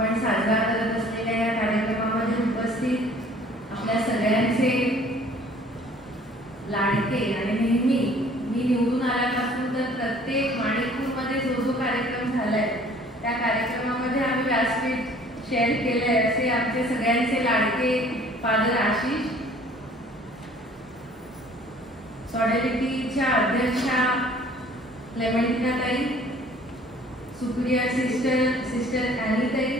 आपण साजरा करत असलेल्या या कार्यक्रमामध्ये उपस्थित आपल्या सगळ्यांचे लाडके आणि नेहमी मी निवडून आल्यापासून तर प्रत्येक माणिकपूरमध्ये जो जो कार्यक्रम झालाय त्या कार्यक्रमामध्ये आम्ही व्यासपीठ शेअर केलंय असे आमचे सगळ्यांचे लाडके फादर आशिष, सॉलिडॅरिटीच्या अध्यक्षा क्लेमेंटिना ताई, सुप्रिया सिस्टर अॅनी ताई,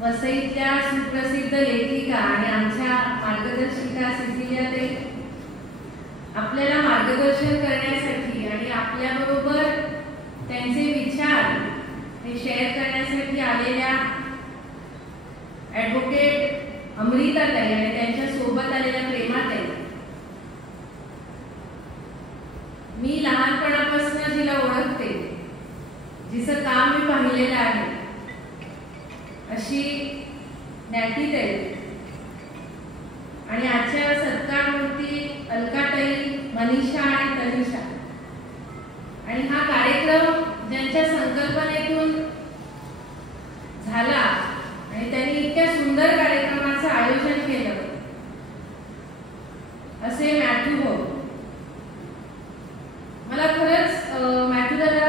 वसईतल्या सुप्रसिद्ध लेखिका आणि आमच्या मार्गदर्शिका सिसिलिया ताई, आपल्याला मार्गदर्शन करण्यासाठी आणि आपल्याबरोबर त्यांचे विचार हे शेअर करण्यासाठी आलेल्या ॲडव्होकेट अमृता ताई आणि त्यांच्या सोबत आलेल्या प्रेमा ताई, मी लहानपणापासून जिला ओळखते, जिचं काम मी पाहिलेलं आहे अशी नॅटी ताई आणि आजच्या सत्कारमूर्ती अलकाताई, मनीषा आणि तनिषा, आणि हा कार्यक्रम ज्यांच्या संकल्पनेतून झाला आणि त्यांनी इतक्या सुंदर कार्यक्रमाचं आयोजन केलं असे मॅथ्यू भाऊ. मला खरंच मॅथ्यू दादा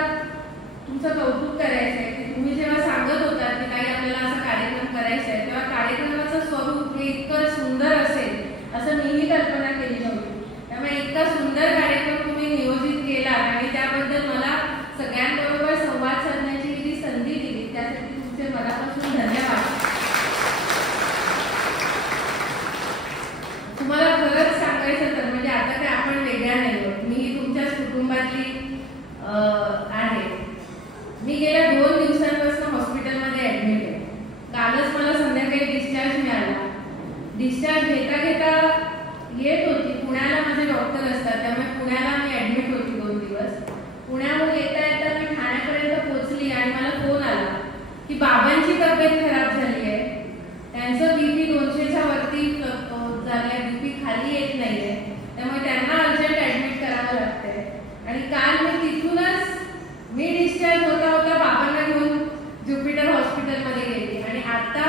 तुमचं कौतुक करायचं आहे की तुम्ही जेव्हा सांगत होता की काही आपल्याला असा कार्यक्रम करायचा आहे तेव्हा कार्यक्रमाचं स्वरूप हे इतकं सुंदर असेल असं मीही कल्पना केली नव्हती. त्यामुळे इतका सुंदर कार्यक्रम तुम्ही नियोजित केला आणि त्याबद्दल मला सगळ्यांबरोबर संवाद साधण्याची जी संधी दिली त्यासाठी तुमचे मनापासून धन्यवाद. तुम्हाला खरंच सांगायचं तर म्हणजे आता काय आपण वेगळ्या नाही आहोत, मीही तुमच्याच कुटुंबातली आहे. मी गेल्या 2 दिवसांपासून हॉस्पिटलमध्ये ॲडमिट आहे. कालच मला संध्याकाळी डिस्चार्ज मिळाला. डिस्चार्ज घेता घेता येत होती, पुण्याला माझे डॉक्टर असतात त्यामुळे पुण्याला मी ॲडमिट होती 2 दिवस. पुण्याहून येता येता मी ठाण्यापर्यंत पोहोचली आणि मला फोन आला की बाबांची तब्येत खराब झाली आहे, त्यांचं BP 200च्या वरती झालंय, BP खाली येत नाहीये, त्यामुळे त्यांना अर्जंट ॲडमिट करावं लागतंय. आणि काल मी तिथूनच मी डिस्चार्ज होता होता बाबांना घेऊन ज्युपिटर हॉस्पिटलमध्ये गेली आणि आता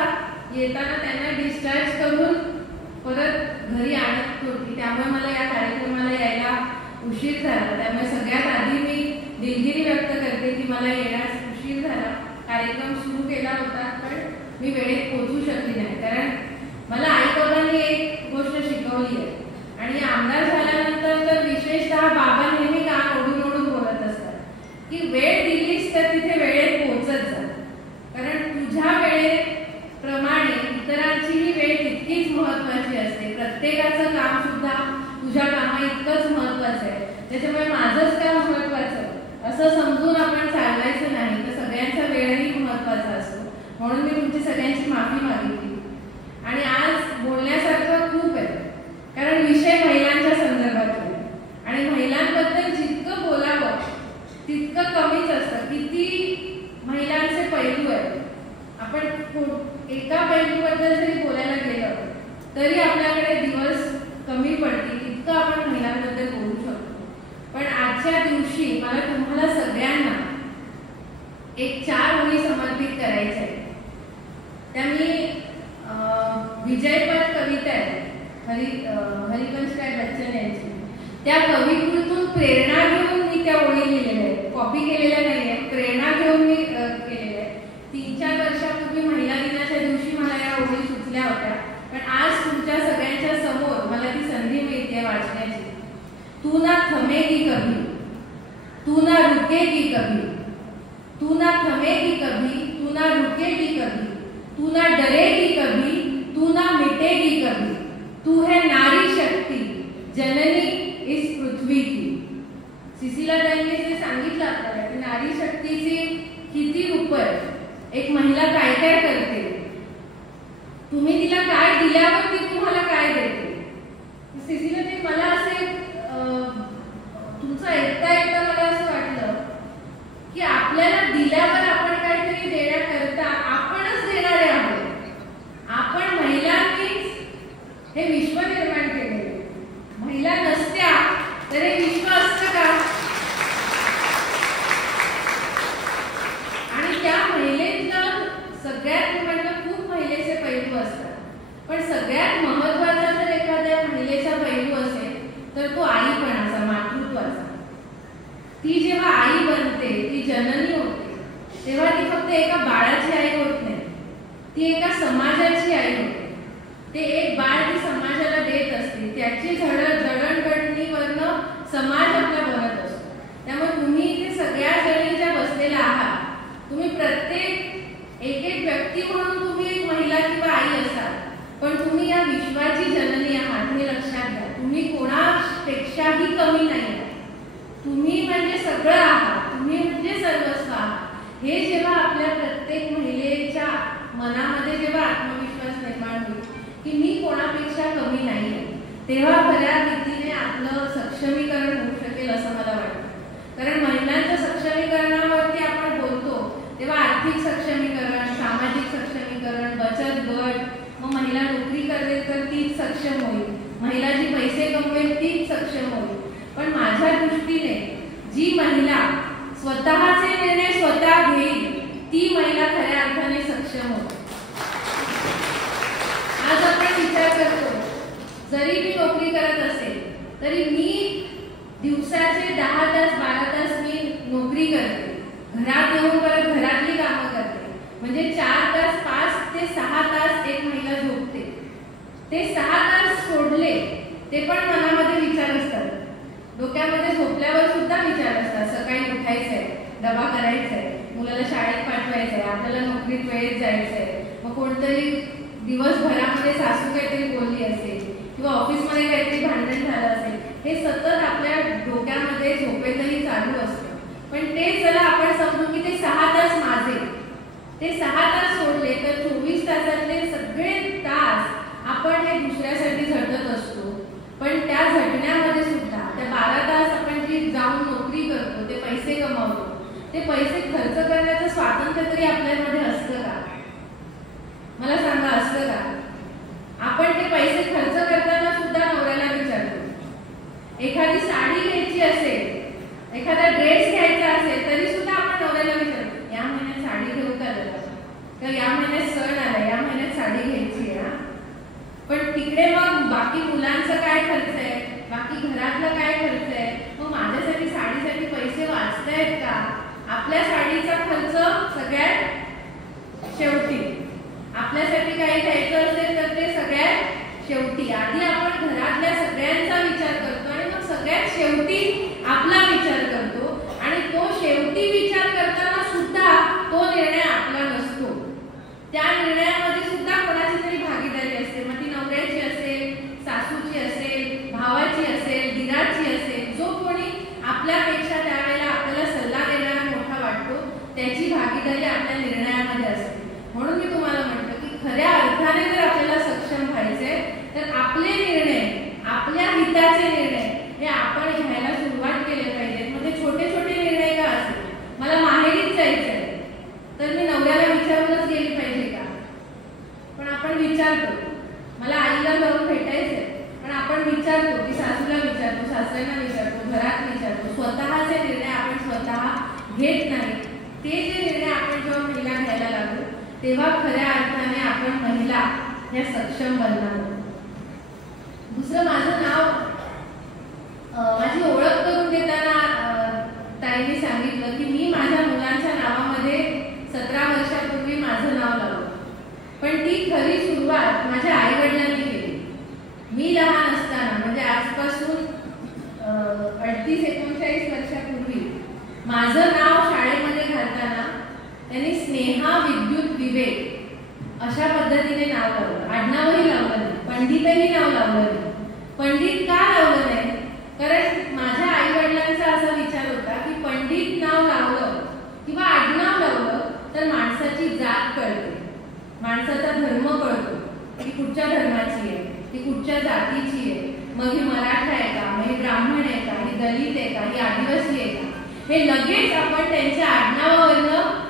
येताना त्यांना डिस्चार्ज करून परत घरी आणत होती. त्यामुळे मला या कार्यक्रमाला यायला उशीर झाला. त्यामुळे सगळ्यात आधी मी दिलगिरी व्यक्त करते की मला येण्यास उशीर झाला. कार्यक्रम सुरू केला होता पण मी वेळेत पोहोचू शकली नाही, कारण मला आईबाबांनी एक गोष्ट शिकवली आहे आणि आमदार झाल्यानंतर तर विशेषतः बाबा नेहमी काम ओढून ओढून बोलत असतात की वेळ दिलीस तर तिथे वेळेत पोहोचत जा, कारण तुझ्या वेळेप्रमाणे इतरांचीही वेळ तितकीच महत्वाची असते. प्रत्येकाचं काम सुद्धा तुझ्या कामा इतकंच महत्वाचं आहे, त्याच्यामुळे माझंच काम महत्वाचं असं समजून आपण चालवायचं नाही, तर सगळ्यांचा वेळही महत्वाचा असतो. म्हणून मी तुमची सगळ्यांची माफी मागितली. आणि आज बोलण्यासारखं खूप आहे, कारण विषय महिलांच्या संदर्भात आहे आणि महिलांबद्दल जितकं बोलावं तितकं कमीच असतं. किती महिलांचे पैलू आहेत, आपण एका पैलूबद्दल जरी बोलायला गेलं तरी आपल्याकडे दिवस कमी पडतील, इतकं आपण महिलांबद्दल बोलू शकतो. पण आजच्या दिवशी मला तुम्हाला सगळ्यांना एक 4 ओळी समर्पित करायच्या आहेत. त्या मी विजयपद कविता आहे हरिवंशराय बच्चन यांची, त्या कवितेतून प्रेरणा घेऊन मी त्या ओळी लिहिलेल्या आहेत. कॉपी केलेल्या नाही आहेत, प्रेरणा घेऊन मी केलेल्या आहेत. 3-4 वर्षापूर्वी महिला दिनाच्या दिवशी मला या ओळी सुचल्या होत्या, पण आज तुमच्या सगळ्यांच्या समोर मला ती संधी मिळते वाचण्याची. तू ना थमेगी कभी, तू ना रुकेगी कभी, तू ना थमेगी कभी, तू ना रुकेगी कभी, तू ना डरेगी कभी, तू ना मिटेगी कभी, तू है नारी शक्ति जननी इस पृथ्वी की. सिसिलिया ताईंनी जे सांगितलं आपल्याला की नारी शक्तीची किती रूप आहे, एक महिला काय काय करते, तुम्ही तिला काय दिल्यावर ती तुम्हाला काय देते. सिसिलिया ताई, मला असे तुमचं ऐकता ऐकता मला असं वाटलं की आपल्याला दिल्यावर आपण काहीतरी देण्याकरता आपणच देणारे आहोत. आपण महिलांनीच हे विश्व निर्माण केले. महिला नसत्या तर हे विश्व असतं का? आणि त्या महिला सगळ्यात महत्त्वाचा जर एखाद्या महिलेचा पैलू असेल तर तो आईपणाचा, मातृत्वाचा. ती जेव्हा आई बनते, ती जननी होते, तेव्हा ती फक्त एका बाळाची आई होत नाही, ती एका समाजाची आई होते. ते एक बाळ ती समाजाला देत असते, त्याची जडणघडणीवरनं समाज आपला बनत असतो. त्यामुळे तुम्ही इथे सगळ्या जणी ज्या बसलेल्या आहात, तुम्ही प्रत्येक एक एक व्यक्ती म्हणून तुम्ही एक महिला किंवा आई असाल, पण तुम्ही या विश्वाची जननी आहात हे लक्षात घ्या. तुम्ही कोणापेक्षाही कमी नाही आहात. तुम्ही म्हणजे सगळं आहात, तुम्ही म्हणजे सर्वस्व आहात. हे जेव्हा आपल्या प्रत्येक महिलेच्या मनामध्ये जेव्हा आत्मविश्वास निर्माण होईल की मी कोणापेक्षा कमी नाही आहे, तेव्हा खऱ्या रीतीने आपलं सक्षमीकरण होऊ शकेल असं मला वाटतं. कारण महिलांच्या सक्षमीकरणावरती आपण बोलतो तेव्हा आर्थिक सक्षमीकरण, सामाजिक सक्षमीकरण, बचत गट, मग महिला नोकरी करेल तर तीच सक्षम होईल, महिला जी पैसे कमवेल तीच सक्षम होईल. पण माझ्या दृष्टीने जी महिला स्वतःचे निर्णय स्वतः घेईल ती महिला खऱ्या अर्थाने सक्षम होते. आज आपण विचार करतो, जरी मी नोकरी करत असेल तरी मी दिवसाचे 10 तास 12 तास मी नोकरी करते, घरात येऊन परत घरातली कामं करते, म्हणजे 4 तास 5 ते 6 तास एक महिला झोपते. ते 6 तास सोडले ते पण मनामध्ये विचार असतात, डोक्यामध्ये झोपल्यावर सुद्धा विचार असतात. सकाळी उठायचंय, डबा करायचाय, मुलाला शाळेत पाठवायचंय, आपल्याला नोकरीत वेळेत जायचंय, मग कोणतरी दिवसभरामध्ये सासू काहीतरी बोलली असेल किंवा ऑफिसमध्ये काहीतरी भांडण झालं असेल, हे सतत आपल्या डोक्यामध्ये झोपेतही चालू असतं. पण ते चला आपण समजू की ते 6 तास माझे, ते 6 तास सोडले तर 24 तासातले सगळे तास आपण हे दुसऱ्यासाठी झटत असतो. पण त्या झटण्यामध्ये सुद्धा त्या 12 तास आपण जी जाऊन नोकरी करतो, ते पैसे कमावतो, ते पैसे खर्च करण्याचं स्वातंत्र्य तरी आपल्यामध्ये असतं का? मला सांगा, असतं का? आपण ते पैसे खर्च करताना सुद्धा नवऱ्याला विचारतो. एखादी साडी घ्यायची असेल, एखादा ड्रेस घ्यायचा असेल तरी सुद्धा आपण नवऱ्याला विचारतो, या महिन्यात साडी घेऊ का दादा, तर या महिन्यात सण आला, या महिन्यात साडी घ्यायची आहे. पण तिकडे मग बाकी मुलांचा काय खर्च आहे, बाकी घरातला काय खर्च आहे, मग माझ्यासाठी साडीसाठी पैसे वाचतायत का? आपल्या साडीचा खर्च सगळ्यात शेवटी, आपल्यासाठी काही घ्यायचं असेल तर ते सगळ्यात शेवटी. आधी आपण घरातल्या सगळ्यांचा विचार करतो आणि मग सगळ्यात शेवटी आपला विचार करतो. आणि तो शेवटी विचार करताना सुद्धा तो निर्णय आपला नसतो. त्या निर्णयामध्ये सुद्धा कोणाची तरी भागीदारी असते. मग ती नवऱ्याची असेल, सासूची असेल, भावाची असेल, दिराची असेल, जो कोणी आपल्यापेक्षा त्यावेळेला आपल्याला सल्ला देणारा मोठा वाटतो त्याची भागीदारी आपल्या निर्णयामध्ये असते. म्हणून मी तुम्हाला म्हटलं की खऱ्या अर्थाने जर आपल्याला सक्षम व्हायचंय तर आपले निर्णय, आपल्या हिताचे निर्णय हे आपण घ्यायला सुरुवात केले पाहिजेत. मग ते छोटे छोटे निर्णय का असेल, मला माहेरीच जायचंय तर मी नवऱ्याला विचारूनच गेली पाहिजे का? पण आपण विचारतो. मला आईला जाऊन भेटायचंय, पण आपण विचारतो की सासूला विचारतो, सासऱ्यांना विचारतो, घरात विचारतो. स्वतःचे निर्णय आपण स्वतः घेत नाही. ते जे निर्णय आपण जेव्हा महिला घ्यायला लागतो तेव्हा खऱ्या अर्थाने आपण महिला या सक्षम बनणार. दुसरं, माझं नाव, माझी ओळख करून देताना ताईंनी सांगितलं की मी माझ्या मुलांच्या नावामध्ये 17 वर्षापूर्वी माझं नाव लावलं. पण ती खरी सुरुवात माझ्या आई वडिलांनी केली. मी लहान असताना, म्हणजे आजपासून 38-39 वर्षापूर्वी माझं नाव शाळेमध्ये घालताना त्यांनी स्नेहा विद्युत विवेक अशा पद्धतीने नाव लावलं. आडनावही लावलं नाही, पंडितही नाव लावलं नाही. पंडित का लावलं नाही? कारण माझ्या आई वडिलांचा असा विचार होता की पंडित नाव लावलं किंवा आडनाव लावलं तर माणसाची जात कळते, माणसाचा धर्म कळतो, ती कुठच्या धर्माची आहे, ती कुठच्या जातीची आहे, मग ही मराठा आहे का, मग ही ब्राह्मण आहे का, ही दलित आहे का, ही आदिवासी आहे का, हे लगेच आपण त्यांच्या आडनावावरनं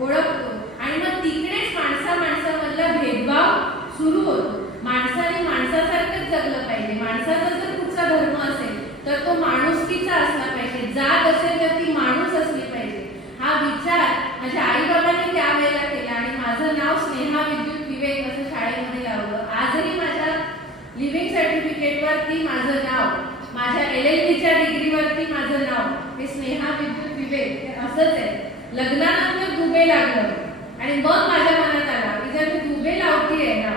ओळखतो. आणि मग तिकडेच माणसामधला भेदभाव सुरू होतो. माणसाने माणसासारखंच जगलं पाहिजे. माणसाचा जर कुठचा धर्म असेल तर तो माणुसकीचा असला पाहिजे, जात असेल तर ती माणूस असली पाहिजे. हा विचार माझ्या आईबाबांनी त्यावेळेला केला आणि माझं नाव स्नेहा विद्युत विवेक असं शाळेमध्ये लावलं. आजही माझ्या वरती माझं नाव, माझ्या LLBच्या डिग्रीवरती माझं नाव हे स्नेहा विद्युत विवेक हे असंच आहे. लग्नानंतर दुबे लागलं आणि मग माझ्या मनात आला की जर मी दुबे लावतीये ना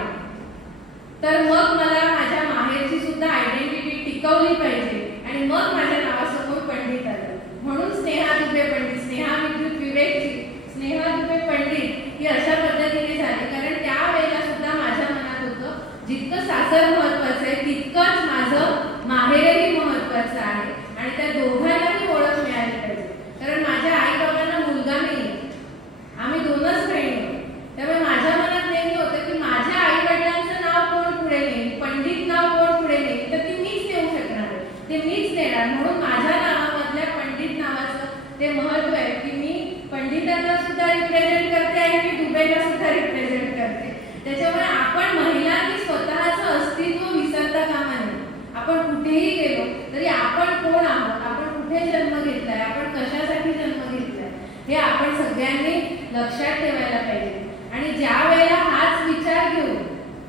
तर मग मला माझ्या माहेरची सुद्धा आयडेंटिटी टिकवली पाहिजे आणि मग माझ्या नावासमोर पंडित आलं. म्हणून स्नेहा दुबे पंडित, स्नेहा विद्युत विवेकची स्नेहा दुबे पंडित ही अशा पद्धतीने झाली. कारण त्यावेळेला सुद्धा माझ्या मनात होतं जितकं सासर महत्वाचं आहे तितकंच माझं माहेरही महत्वाचं आहे आणि त्या दोघांनाही ओळख मिळाली पाहिजे. कारण माझ्या आई बाबांना मुलगा नाही, आम्ही दोनच बहिणी. त्यामुळे माझ्या मनात नेहमी होतं की माझ्या आई वडिलांचं नाव कोण पुढे नेईल, पंडित नाव कोण पुढे नेईल, तर ती मीच नेऊ शकणार, ते मीच नेणार. म्हणून माझ्या नावामधल्या पंडित नावाचं ते महत्व आहे की मी पंडितांना सुद्धा रिप्रेझेंट करते आणि मी दुबेला सुद्धा रिप्रेझेंट करते. त्याच्यामुळे आपण महिलांनी स्वतःचं अस्तित्व विसरता कामा नये. आपण कुठेही गेलो तरी आपण कोण आहोत, आपण कुठे जन्म घेतलाय, आपण कशासाठी जन्म घेतलाय हे आपण सगळ्यांनी लक्षात ठेवायला पाहिजे. आणि ज्या वेळेला हाच विचार घेऊन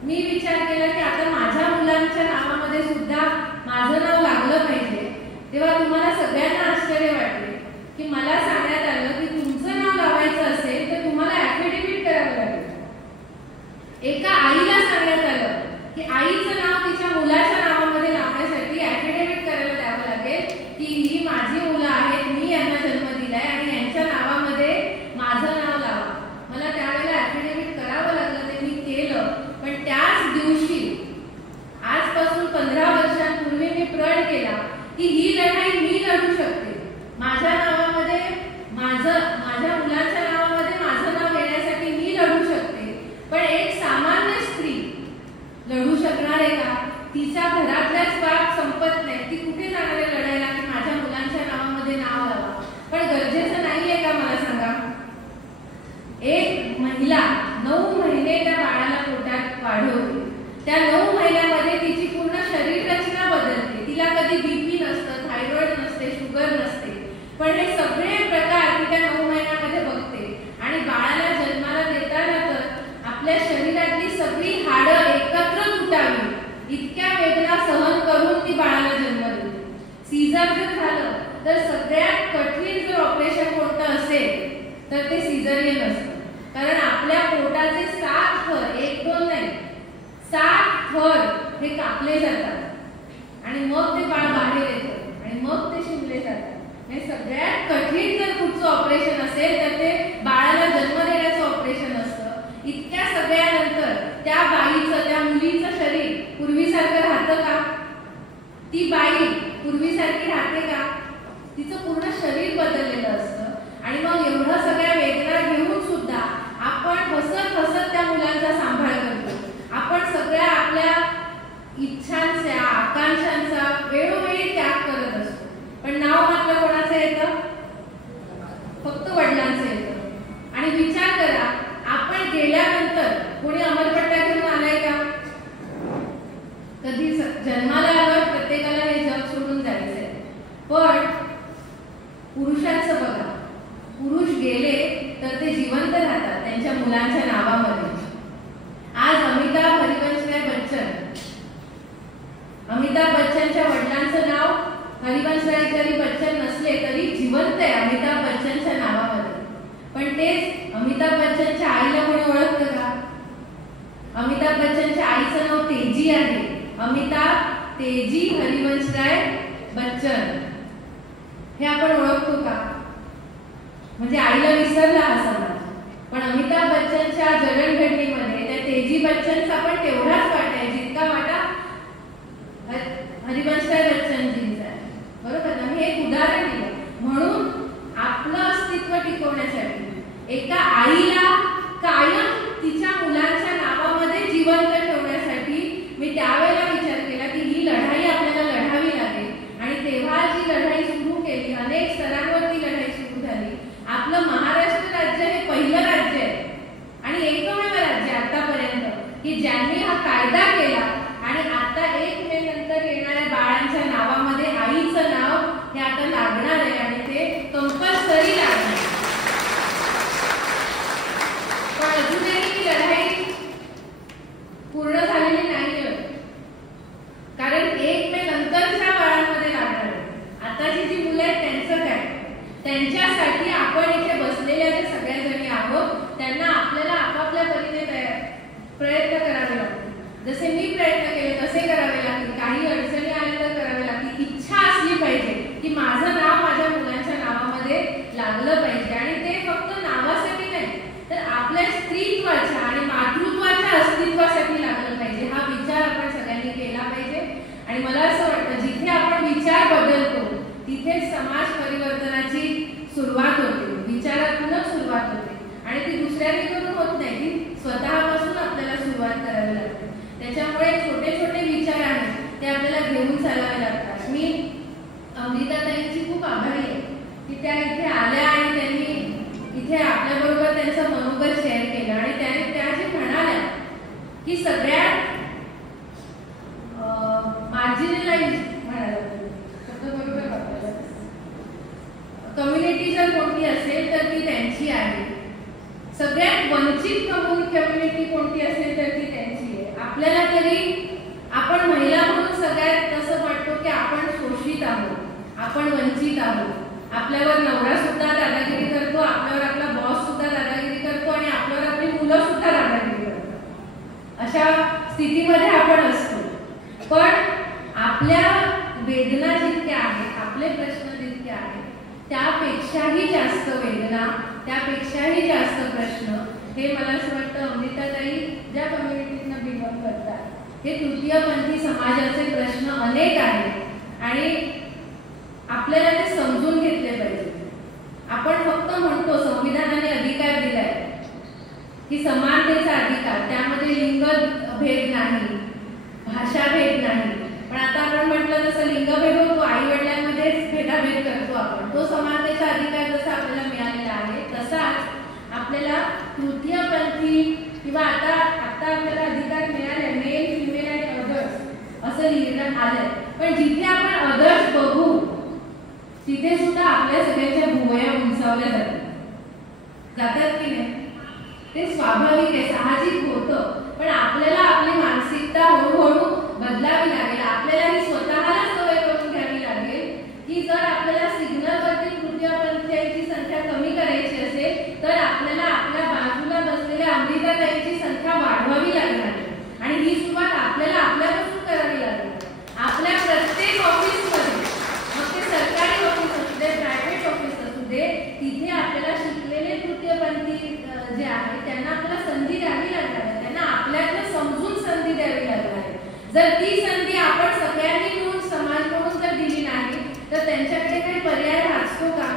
मी विचार केला की आता माझ्या मुलांच्या नावामध्ये सुद्धा माझं नाव लागलं पाहिजे, तेव्हा तुम्हाला सगळ्यांना आश्चर्य वाटले की मला सांगण्यात आलं की तुमचं नाव लावायचं असेल तर तुम्हाला ऍफिडेव्हिट करावं लागेल. एका आईला सांगण्यात आलं की आईचं नाव तिच्या मुलाच्या नावामध्ये लावण्यासाठी ऍफिडेव्हिट करायला द्यावं लागेल की ही माझी मुलं आहेत, मी यांना जन्म दिलाय आणि यांच्या नावामध्ये माझं नाव लावा. मला त्यावेळेला ऍफिडेव्हिट करावं लागलं, ते मी केलं. पण त्याच दिवशी आजपासून 15 वर्षांपूर्वी मी प्रण केला की ही लढाई मी लढू शकते. माझ्या नावामध्ये माझ्या मुलाच्या नावामध्ये माझं नाव येण्यासाठी मी लढू शकते. पण एक सामान्य स्त्री लढू शकणार आहे का? तिच्या घरातल्याच बाब संपत नाही, ती कुठे जाणार आहे लढायला की माझ्या मुलांच्या नावामध्ये नाव लावा. पण गरजेचं नाहीये का मला सांगा? एक महिला 9 महिने त्या बाळाला पोटात वाढवते. त्या 9 महिन्यामध्ये तिची पूर्ण शरीर रचना बदलते. तिला कधी BP नसतं, थायरॉइड नसते, शुगर नसते. पण हे सगळे प्रकार ती त्या 9 महिन्यामध्ये बघते. आणि बाळाला जन्माला देताना तर आपल्या शरीरातली सगळी हाडं एकत्र तुटावी इतक्या वेदना सहन करून ती बाळाला जन्म देते. सीझर जर झालं तर सगळ्यात कठीण जर ऑपरेशन कोणतं असेल तर ते सिझरियन असतं. कारण आपल्या पोटाचे 7 थर, 1-2 नाही 7 थर हे कापले जातात आणि मग ते बाळ बाहेर येतं आणि मग ते शिंपले जातात. हे सगळ्यात कठीण जर पुढचं ऑपरेशन असेल तर ते बाळाला जन्म देण्याचं ऑपरेशन असतं. इतक्या सगळ्यानंतर त्या बाईचं, त्या मुलीचं शरीर पूर्वीसारखं राहतं का? ती बाई पूर्वीसारखी राहते का? तिचं पूर्ण शरीर बदललेलं असतं. आणि मग एवढं सगळ्या वेदना घेऊन सुद्धा आपण हसत हसत त्या मुलांचा सांभाळ करतो. आपण सगळ्या आपल्या इच्छांचा, आकांक्षांचा वेळोवेळी त्याग करत असतो. पण नाव मात्र कोणाचं येतं? फक्त वडिलांचं येतं. आणि विचार करा, आपण गेल्यानंतर कोणी अमरपट्टा घेऊन आलाय का? कधी जन्माला आल्यावर प्रत्येकाला हे जग सोडून जायचंय. पण पुरुषांचं बघा, पुरुष गेले तर ते जिवंत राहतात त्यांच्या मुलांच्या नावामध्ये. आज अमिताभ हरिवंशराय बच्चन, अमिताभ बच्चनच्या वडिलांचं नाव हरिवंशराय जरी बच्चन नसले तरी जिवंत आहे अमिताभ बच्चनच्या नावामध्ये. पण तेच अमिताभ बच्चनच्या आईला कोणी ओळखतं का? अमिताभ बच्चनच्या आईचं नाव तेजी आहे. अमिताभ तेजी हरिवंशराय बच्चन हे आपण ओळखतो का? म्हणजे आईला विसरला हा समाज. पण अमिताभ बच्चनच्या जडणघडणीमध्ये त्या तेजी बच्चनचा पण तेवढाच वाटा आहे जितका वाटा हरिवंशराय बच्चनजींचा आहे. बरोबर ना? मी एक उदाहरण दिलं. म्हणून आपलं अस्तित्व टिकवण्यासाठी एका आईला कायम तिच्या मुलांच्या नावामध्ये जिवंत ठेवण्यासाठी मी त्यावेळेला विचार केला की ही लढाई आपल्याला लढावी लागेल. आणि तेव्हा जी लढाई सुरू केली, अनेक स्तरांवरती लढाई सुरू झाली. आपलं महाराष्ट्र राज्य हे पहिलं राज्य आहे आणि एकमेव राज्य आतापर्यंत की ज्यांनी हा कायदा केला. आणि आता 1 मे नंतर येणाऱ्या बाळांच्या नावामध्ये आईचं नाव हे आता लागणार आहे आणि ते कंपल्सरी लागणार. वंचित कम्युनिटी कोणती असेल तर ती त्यांची आहे. आपल्याला तरी आपण महिला म्हणून सगळ्यात असं वाटतो की आपण शोषित आहोत, आपण वंचित आहोत. आपल्यावर नवरा सुद्धा दादागिरी करतो, आपल्यावर आपला बॉस सुद्धा दादागिरी करतो आणि आपल्यावर आपली मुलं सुद्धा दादागिरी करतात. अशा स्थितीमध्ये आपण असतो. पण आपल्या वेदना जितक्या आहेत, आपले प्रश्न जितके आहेत, त्यापेक्षाही जास्त वेदना, त्यापेक्षाही जास्त प्रश्न हे मला असं वाटतं अमृताताई ज्या कम्युनिटीतनं बिलॉंग करतात हे तृतीयपंथी समाजाचे प्रश्न अनेक आहेत आणि आपल्याला ते समजून घेतले पाहिजे. आपण फक्त म्हणतो संविधानाने अधिकार दिलाय की समानतेचा अधिकार, त्यामध्ये लिंग भेद नाही, भाषा भेद नाही. पण आता आपण म्हटलं तसं लिंगभेद होतो, आई वडिलांमध्येच भेदाभेद करतो आपण. तो समानतेचा अधिकार जसा आपल्याला मिळालेला आहे तसाच आपल्याला तृतीयपंथी किंवा आता आपल्याला अधिकार मिळाले मेल, फिमेल आणि अदर्स असं लिहिलं आलंय. पण जिथे आपण अदर्स बघू तिथे सुद्धा आपल्या सगळ्यांच्या भुवया उंचावल्या जातात की नाही. ते स्वाभाविक आहे, साहजिक होतं. पण आपल्याला आपली मानसिकता हळूहळू बदलावी लागेल. आपल्याला ही स्वतःला सवय करून घ्यावी लागेल की जर आपल्याला सिग्नलवरती तृतीयपंथीयांची संख्या कमी करायची असेल तर आपल्याला आपल्या बाजूला बसलेल्या अमृताताईंची संख्या वाढवावी लागणार आणि ही सुरुवात आपल्याला आपल्यापासून करावी लागेल. आपल्या प्रत्येक ऑफिसमध्ये, मग ते सरकारी ऑफिस असू दे, प्रायव्हेट ऑफिस असू दे, तिथे आपल्याला शिकलेले तृतीयपंथी जे आहेत त्यांना आपल्याला संधी द्यावी लागणार आहे. त्यांना आपल्यातलं समजून संधी द्यावी लागणार आहे. जर ती संधी आपण सगळ्यांनी मिळून समाज म्हणून जर दिली नाही तर त्यांच्याकडे काही पर्याय भासतो का?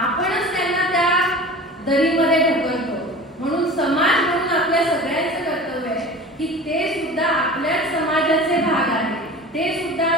आपणच त्यांना त्या दरीमध्ये ढकलतो. म्हणून समाज म्हणून आपल्या सगळ्यांचं कर्तव्य आहे की ते सुद्धा आपल्याच समाजाचे भाग आहेत. ते सुद्धा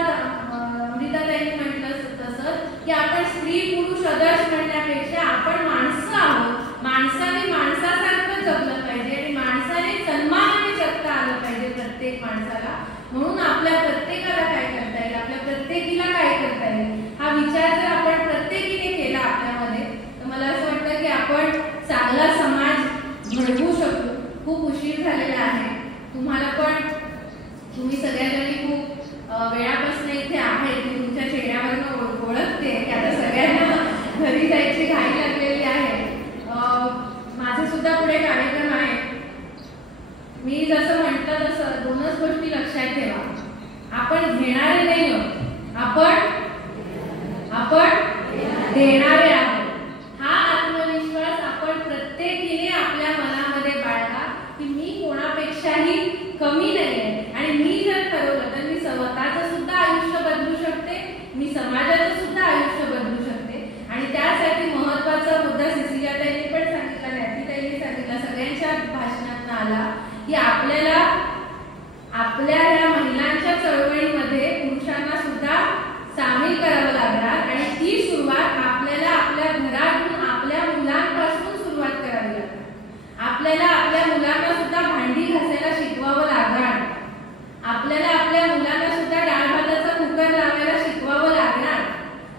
अमृताताईंनी म्हटलं तसं की आपण स्त्री पुरुष अदर्श म्हणण्यापेक्षा आपण माणसं आहोत. माणसाने माणसासारखं जगलं पाहिजे आणि माणसाने सन्मानाने जगता आलं पाहिजे प्रत्येक माणसाला. म्हणून आपल्या प्रत्येकाला काय करता येईल, आपल्या प्रत्येकीला काय करता येईल हा विचार जर आपण प्रत्येकीने केला आपल्यामध्ये तर मला असं वाटतं की आपण चांगला समाज घडवू शकतो. खूप उशीर झालेला आहे. तुम्हाला पण तुम्ही सगळ्यांनी खूप वेळापासून इथे आहे. मी तुमच्या चेहऱ्यावरनं ओळखते की आता सगळ्यांना घरी जायची घाई लागलेली आहे. माझे सुद्धा पुढे कार्यक्रम आहे. मी जसं म्हटलं तसं दोनच गोष्टी लक्षात ठेवा. आपण घेणारे नाही आहोत, आपण देणारे आहोत. हा आत्मविश्वास आपण प्रत्येकीने आपल्या मनामध्ये बाळगा की मी कोणापेक्षाही कमी नाही आहे आणि मी जर ठरवलं तर मी स्वतःचं सुद्धा आयुष्य बदलू शकते, मी समाजाचं सुद्धा आयुष्य बदलू शकते. आणि त्यासाठी महत्त्वाचा मुद्दा सिसिलियाताईंनी पण सांगितला, नॅथीताईंनी सांगितला, सगळ्यांच्या भाषणातून आला की आपल्याला आपल्या या महिलांच्या चळवळीमध्ये पुरुषांना सुद्धा सामील करावं लागणार आणि ती सुरुवात आपल्याला आपल्या घरातून आपल्या मुलांपासून सुरुवात करावी लागणार. आपल्याला आपल्या मुलांना सुद्धा भांडी घासायला शिकवावं लागणार. आपल्याला आपल्या मुलांना सुद्धा डाळ भाताचा कुकर लावायला शिकवावं लागणार.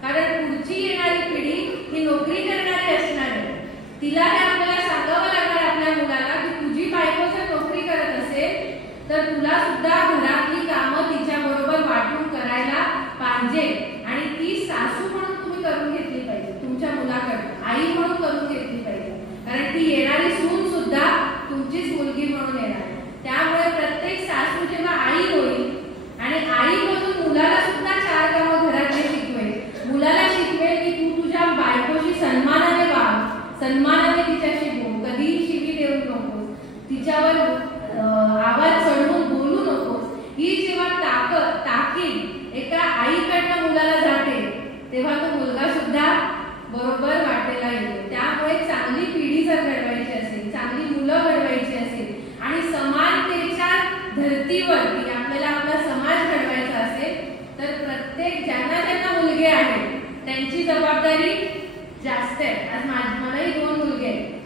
कारण पुढची येणारी पिढी ही नोकरी करणारी असणार आहे. तिला हे आपल्याला सांगावं लागणार आपल्या मुलाला की तुझी बायको जर नोकरी करत असेल तर तुला सुद्धा घरातली कामं तिच्या बरोबर वाटून करायला पाहिजे आणि ती सासू म्हणून तुम्ही करून घेतली पाहिजे. तुमच्या मुलाकडे आई म्हणून करून घेतली पाहिजे. कारण ती येणारी सून सुद्धा तुमचीच मुलगी म्हणून येणार. त्यामुळे प्रत्येक सासू जेव्हा आई होईल आणि आई म्हणून मुलाला सुद्धा 4 कामं घरातले शिकवेल, मुलाला शिकवेल की तू तुझ्या बायकोशी सन्मानाने वाग, सन्मानाने तिच्याशी बोल, कधीही शिवी देऊ नकोस, तिच्यावर आवाज चढवून बोलू नकोस. ही जेव्हा ताकीद एका आईकडनं मुलाला जाते तेव्हा तो मुलगा सुद्धा बरोबर वाटेला येतो. त्यामुळे चांगली पिढी जर घडवायची असेल, चांगली मुलं घडवायची असेल आणि समानतेच्या धर्तीवरती आपल्याला आपला समाज घडवायचा असेल तर प्रत्येक ज्यांना मुलगे आहेत त्यांची जबाबदारी जास्त आहे. आज मलाही 2 मुलगे आहेत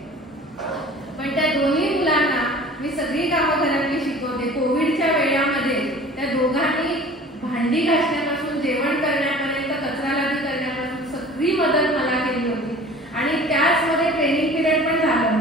पण त्या दोन्ही मुलांना मी सगळी कामं घरातली शिकवते. कोविडच्या वेळामध्ये त्या दोघांनी भांडी घासण्यापासून जेवण करण्यापर्यंत कचरा लादी करण्यापासून सगळी मदत मला केली होती आणि त्याचमध्ये ट्रेनिंग पिरियड पण झालं.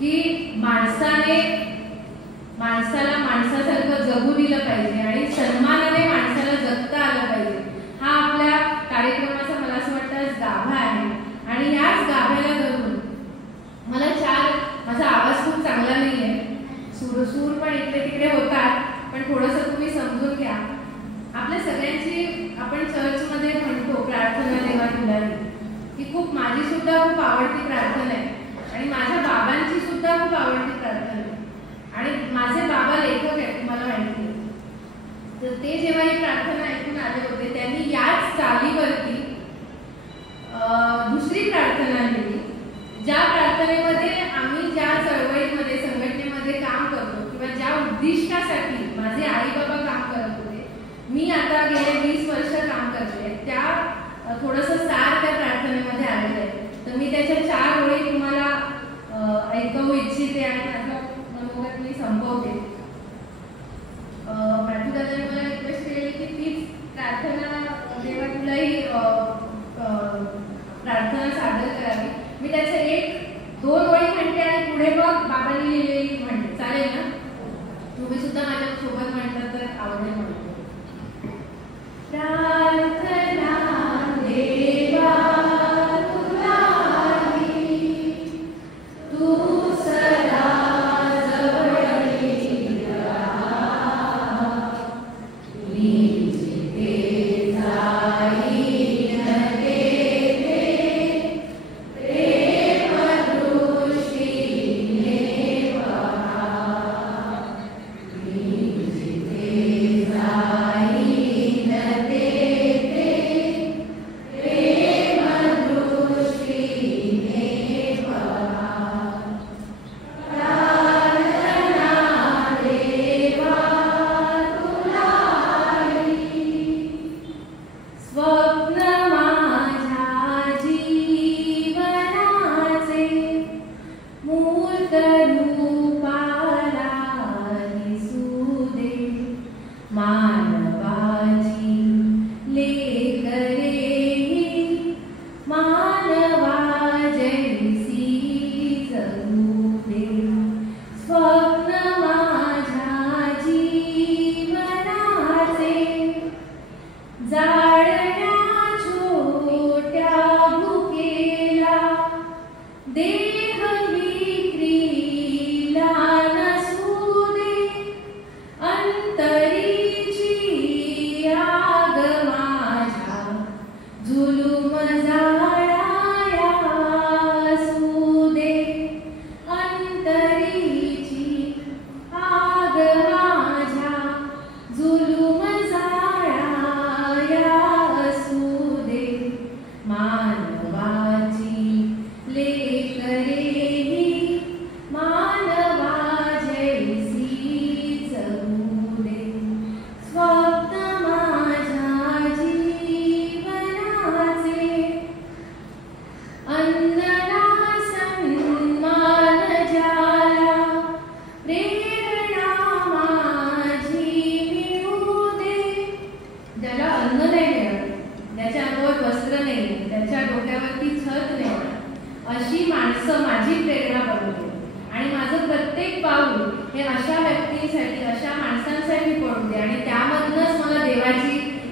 की माणसाला माणसासारखं जगू दिलं पाहिजे आणि सन्मानाने माणसाला जगता आलं पाहिजे. हा आपल्या कार्यक्रमाचा मला असं वाटतं गाभा आहे. आणि याच गाभ्याला धरून मला माझा आवाज खूप चांगला नाही आहे, सूर पण इकडे तिकडे होतात, पण थोडंसं तुम्ही समजून घ्या. आपल्या सगळ्यांची आपण चर्चमध्ये म्हणतो प्रार्थना देवा तुला, ही खूप माझी सुद्धा खूप आवडती प्रार्थना आहे आणि माझ्या बाबांची सुद्धा खूप आवडती प्रार्थना आहे. आणि माझे बाबा लेखक आहेत, तुम्हाला माहिती आहे. तर ते जेव्हा ही प्रार्थना ऐकून आले होते, त्यांनी याच चालीवरती दुसरी प्रार्थना लिहिली, ज्या प्रार्थनेमध्ये आम्ही ज्या चळवळीमध्ये संघटनेमध्ये काम करतो किंवा ज्या उद्दिष्टासाठी माझे आई बाबा काम करत होते, मी आता गेले 20 वर्ष काम करते, त्या थोडंसं सार त्या प्रार्थनेमध्ये आलेलं आहे. तर मी त्याच्या 4 ओळी तुम्हाला ऐकवू इच्छिते आणि माझं मनोगत मी संपवते. मॅथ्यू दादांनी मला रिक्वेस्ट केली की तीच प्रार्थना देवा तुलाही प्रार्थना सादर करावी. मी त्याचे 1-2 ओळी म्हणते आणि पुढे मग बाबांनी लिहिलेली म्हणते. चालेल ना? तुम्ही सुद्धा माझ्या सोबत म्हणतात तर आवडेल म्हणतो. प्रार्थना देवा तू सदा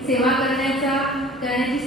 सेवा करण्याची